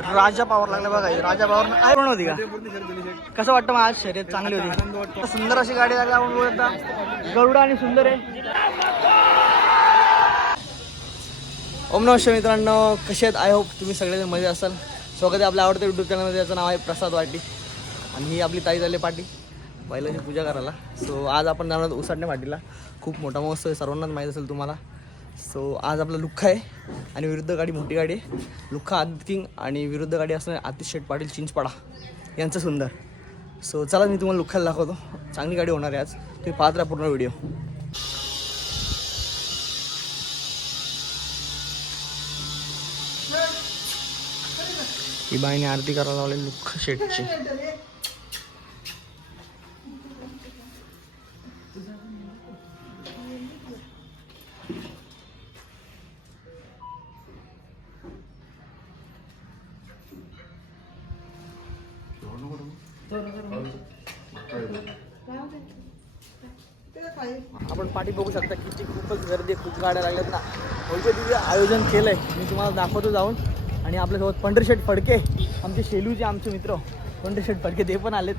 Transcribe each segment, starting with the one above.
राजा power लागला बघा राजा power आहे पण होती का? कसं वाटतं मग आज शर्यत चांगली होती? सुंदर अशी गाडी लागली आपण बोलता गरुडा आणि सुंदर आहे. ओम नमस्कार मित्रांनो कसे आहेत? आय होप तुम्ही सगळेजण मजे असाल. स्वागत आहे आपल्या आवडत्या युट्यूब चॅनलमध्ये त्याचं नाव आहे प्रसाद वाटी आणि ही आपली ताई झाली पाटी बैलाची पूजा करायला. सो आज आपण जाणार उसाडणे पाटीला खूप मोठा महोत्सव आहे. सर्वांनाच माहीत असेल तुम्हाला. सो आज आपला लुख्खा आहे आणि विरुद्ध गाडी मोठी गाडी आहे. लुख्खा आदित्य किंग आणि विरुद्ध गाडी असणार आतिश शेठ पाटील चिंचपाडा यांचं सुंदर. सो चला मी तुम्हाला लुख्खाला दाखवतो. चांगली गाडी होणार आहे आज. तुम्ही पाहत राहा पूर्ण व्हिडिओ. ही बाईने आरती करायला लावली लुख्खा शेठची आपण पाठी बघू शकता किती खूपच गर्दी आहे, खूप गाड्या लागल्यात ना. होलचे तिथे आयोजन केलंय. मी तुम्हाला दाखवतो जाऊन. आणि आपल्यासोबत पंढरशेठ फडके आमचे शेलूचे आमचे मित्र. पंढरशेठ फडके ते पण आलेत.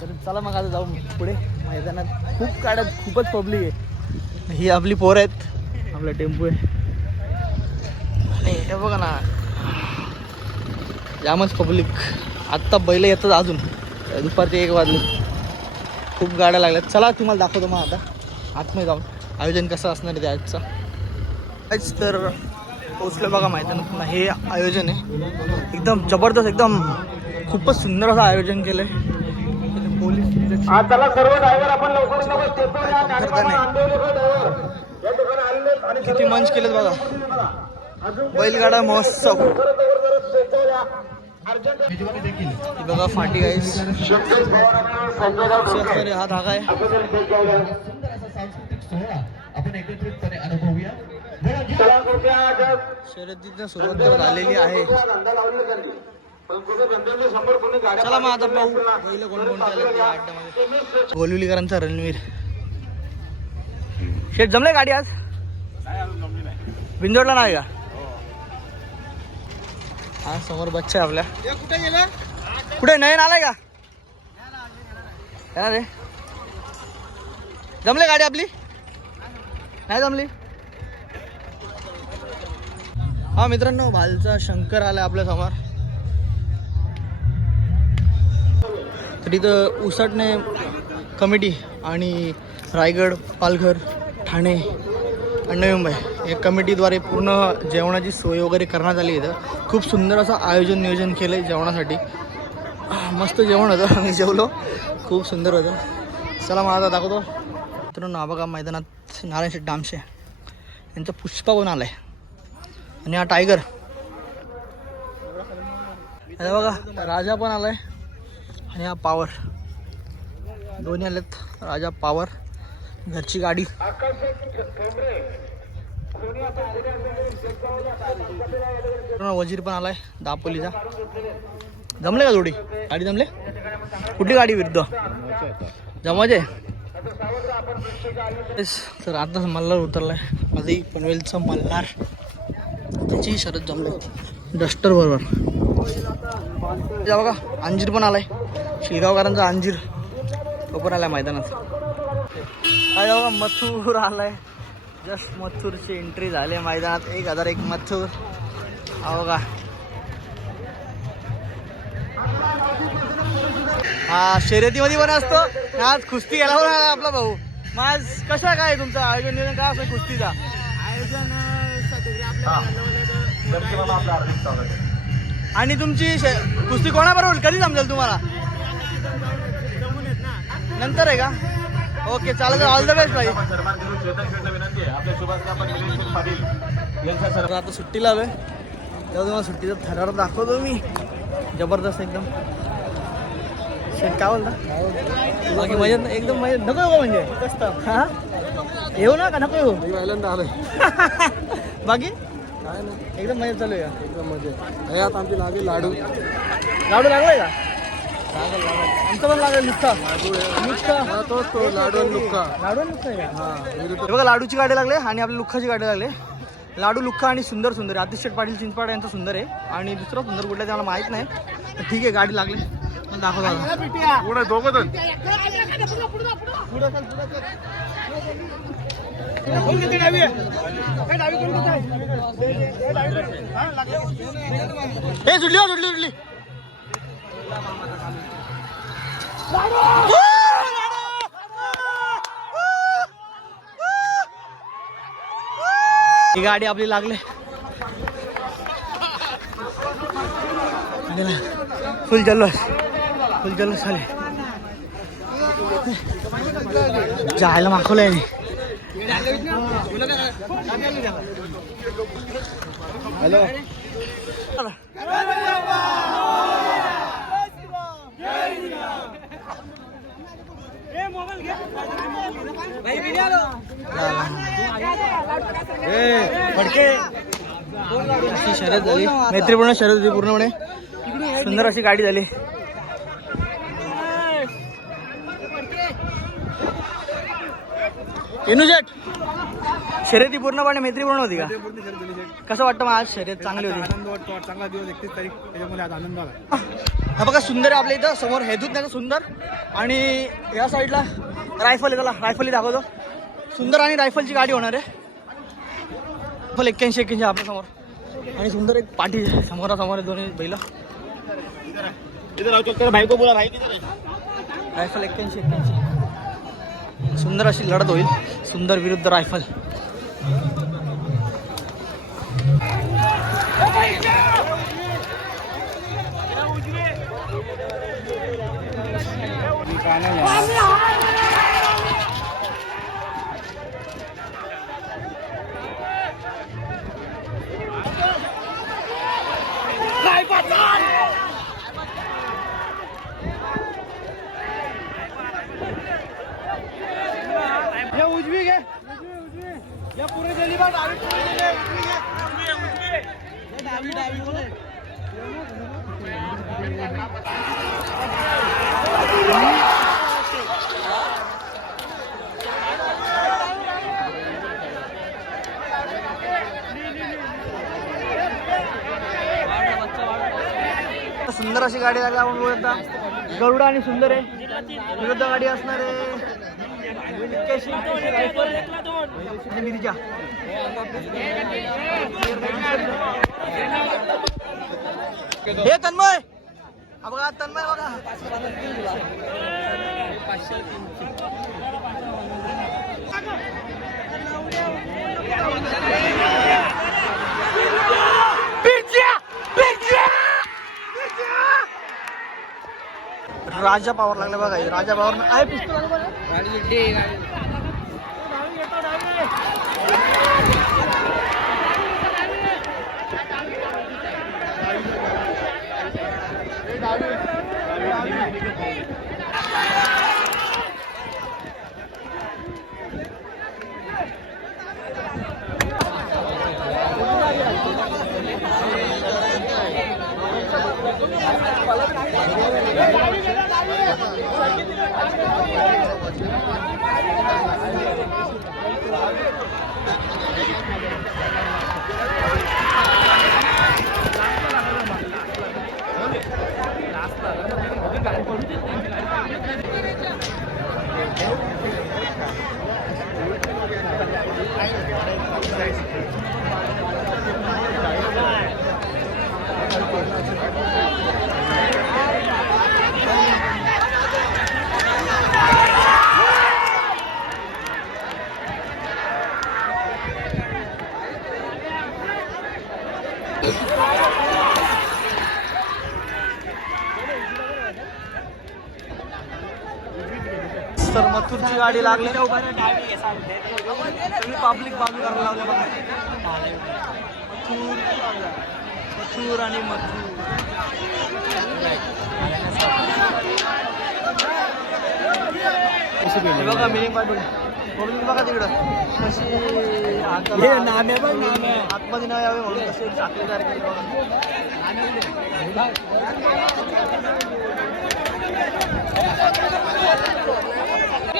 तर चला मग आता जाऊ पुढे मैदानात. खूप गाड्या खूपच पब्लिक आहे. ही आपली पोरं आहेत. आपला टेम्पो आहे. आणि हे बघा ना. जामच पब्लिक आत्ता बैल येतात अजून. दुपारचे एक वाजले. खूप गाड्या लागल्यात चला तुम्हाला दाखवतो मग आता. आतमध्ये जाऊन. आयोजन कसं असणार आहे ते आजचं? काहीच तर पोचलं बघा मैदानात. हे आयोजन आहे. एकदम जबरदस्त एकदम खूपच सुंदर असं आयोजन केलं आहे पोलीस सर्व ड्रायव्हर आपण लवकर. किती मंच केलेत बघा. बैलगाडा महोत्सव. बघा फाटी गाईस हा धागा आहे. शर्यतीनं सुरुवात तर झालेली आहे. कोणी चला मग आता पाहू. बैल कोण अड्ड्यामध्ये. गोलिवलीकरांचा रणवीर. शेट जमले गाडी आज? बिंदोडला नाही का? हा समोर बच्चा आहे आपल्या. कुठे गेला कुठे नयन आलाय का? येणार रे जमले गाडी आपली? नाही जमली? हा मित्रांनो भालचा शंकर आलाय आपल्यासमोर. तर इथं उसटणे कमिटी आणि रायगड पालघर ठाणे नवी मुंबई या कमिटीद्वारे पूर्ण जेवणाची सोय वगैरे करण्यात आली इथं. खूप सुंदर असं आयोजन नियोजन केलं आहे जेवणासाठी. मस्त जेवण होतं आम्ही जेवलो. खूप सुंदर होतं. चला मला आता दाखवतो. मित्रांनो बघा मैदानात नारायण शेठ डामशे. यांचं पुष्पा पण आहे आणि हा टायगर. अरे बघा राजा पण आला आहे आणि हा पावर दोन्ही आलेत. राजा पावर घरची गाडी. वजीर पण आलाय दापोलीचा. जमले का जोडी? गाडी जमले? कुठली गाडी विरुद्ध? जमाजे तर आताच मल्हार उतरलाय. आधी पनवेलचा मल्हार. त्याची शरद जमले. डस्टर बरोबर. जा बघा अंजीर पण आलाय. शिलगावकरांचा अंजीर. तो पण आलाय मैदानात. काय बघा मथुर आलाय. जस्ट मथुरची एंट्री झाली मैदानात. एक हजार एक मथुर. हा बघा हा शर्यतीमध्ये पण असतो. आज कुस्ती गेला पण आला आपला भाऊ. मग आज कशा काय तुमचं? आयोजन नियोजन काय असं कुस्तीचा? आणि तुमची शे- कुस्ती कोणाबरोबर होईल? कधी समजेल तुम्हाला? नंतर आहे का? ओके चालेल ऑल द बेस्ट भाई. तर आता सुट्टीला आलोय तेव्हा तुम्हाला सुट्टीचा थरार दाखवतो मी. ज़बरदस्त एकदम. काय बोलता? बाकी मजेत ना- एकदम मजेत. नको येऊ का म्हणजे? हा? येऊ ना का? नको येऊ? पहिल्यांदा आलोय. बाकी? काय नाही. एकदम मजेत चालू आहे एकदम मज़ा हे आता आमची लागेल लाडू. लाडू लागलाय का? आमचं पण लागेल लुक्का लुक्का तोच तो लाडू आणि लुक्का. लाडू आणि लुक्का आहे. का हा विरुद्ध बघा लाडूची गाडी लागले आणि आपल्या लुक्खाची गाडी लागले. लाडू लुक्का आणि सुंदर सुंदर. आहे आतिश पाटील चिंचपाड यांचा सुंदर आहे. आणि दुसरा सुंदर कुठला ते मला माहीत नाही. तर ठीक आहे गाडी लागली. पण दाखवतो आता. पुढे दोघं जण. ए सुटली हो, सुटली सुटली ही गाडी आपली लागले. फुल जल्लोष. फुल जल्लोष झाले. जायला मागवलंय मी हॅलो. अशी शर्यत झाली. मैत्रीपूर्ण शर्यत होती पूर्णपणे. सुंदर अशी गाडी झाली. इनुजेट शर्यती पूर्णपणे मैत्रीपूर्ण होती का? कसं वाटतं मग आज शर्यत चांगली होती? आनंद वाटतो चांगला दिवस एकतीस तारीख त्याच्यामुळे आज आनंद आला. हा बघा सुंदर आहे आपल्या इथं समोर हेदूत त्याचा सुंदर? आणि या साईडला रायफल आहे त्याला रायफल दाखवतो. सुंदर आणि रायफलची गाडी होणार आहे. रायफल एक्क्याऐंशी एक्क्याऐंशी आपल्यासमोर आणि सुंदर एक पाठी समोरासमोर आहे दोन्ही बैल. बायको बोला भाई रायफल एक्क्याऐंशी एक्क्याऐंशी. सुंदर अशी लढत होईल. सुंदर विरुद्ध रायफल. सुंदर अशी गाडी लागली आपण गरुडा आणि सुंदर आहे. विरुद्ध गाडी असणार आहे एक्क्याऐंशी, एक्क्याऐंशी रायफल आणि मिरजा हे तन्मय. हा बघा तन्मय बघा. राजा पावर लागला बघा हे राजा पावर आहे पिस्तूल Thank you. तर मथुरची गाडी लागली पब्लिक बाजू करायला लावल्या बघा मथुर मथुर आणि मथुर बघा मिनी पाटील म्हणून बघा तिकडं कशी आतमध्ये न यावे म्हणून कशी एक साखळी बघा.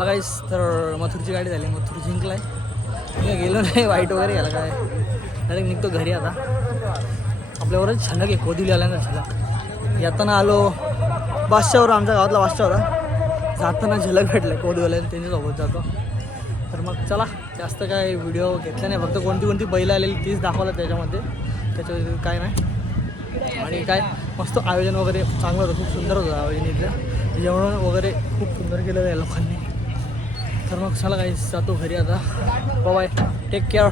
सकाळीच तर मथुरची गाडी झाली. मथुर जिंकलाय. गेलो नाही वाईट वगैरे गेला काय? डायरेक्ट निघतो घरी आता. आपल्यावरच छलक आहे आला ना छलक येताना आलो. बादशावर आमच्या गावातला बादशाह होता जाताना झलक भेटलं कोदिवल्याला त्यांच्यासोबत जातो. तर मग चला जास्त काय व्हिडिओ घेतला नाही. फक्त कोणती कोणती बैल आलेली तीच दाखवलं त्याच्यामध्ये. त्याच्या काय नाही. आणि काय मस्त आयोजन वगैरे चांगलं होतं. खूप सुंदर होतं आयोजन इथलं. जेवण वगैरे खूप सुंदर केलं आहे लोकांनी. तर मग चला काही जातो घरी आता. Bye take care